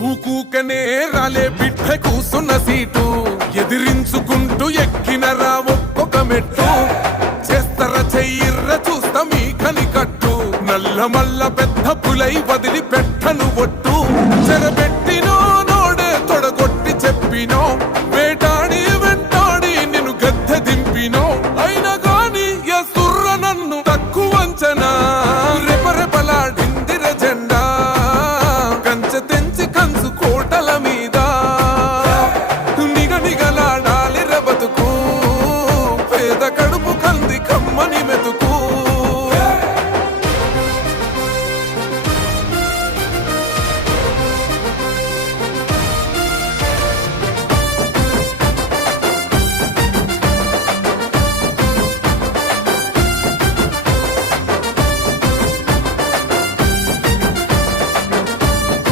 ఊకూకనే రాలే బిడ్డ కూసున్న సీటు ఎదిరించుకుంటూ ఎక్కినరా ఒక్కొక్క మెట్టు చేస్తర చెయ్యిర్ర చూస్తా మీ కనికట్టు నల్ల మల్ల పెద్ద పులై వదిలి పెట్టను ఒట్టు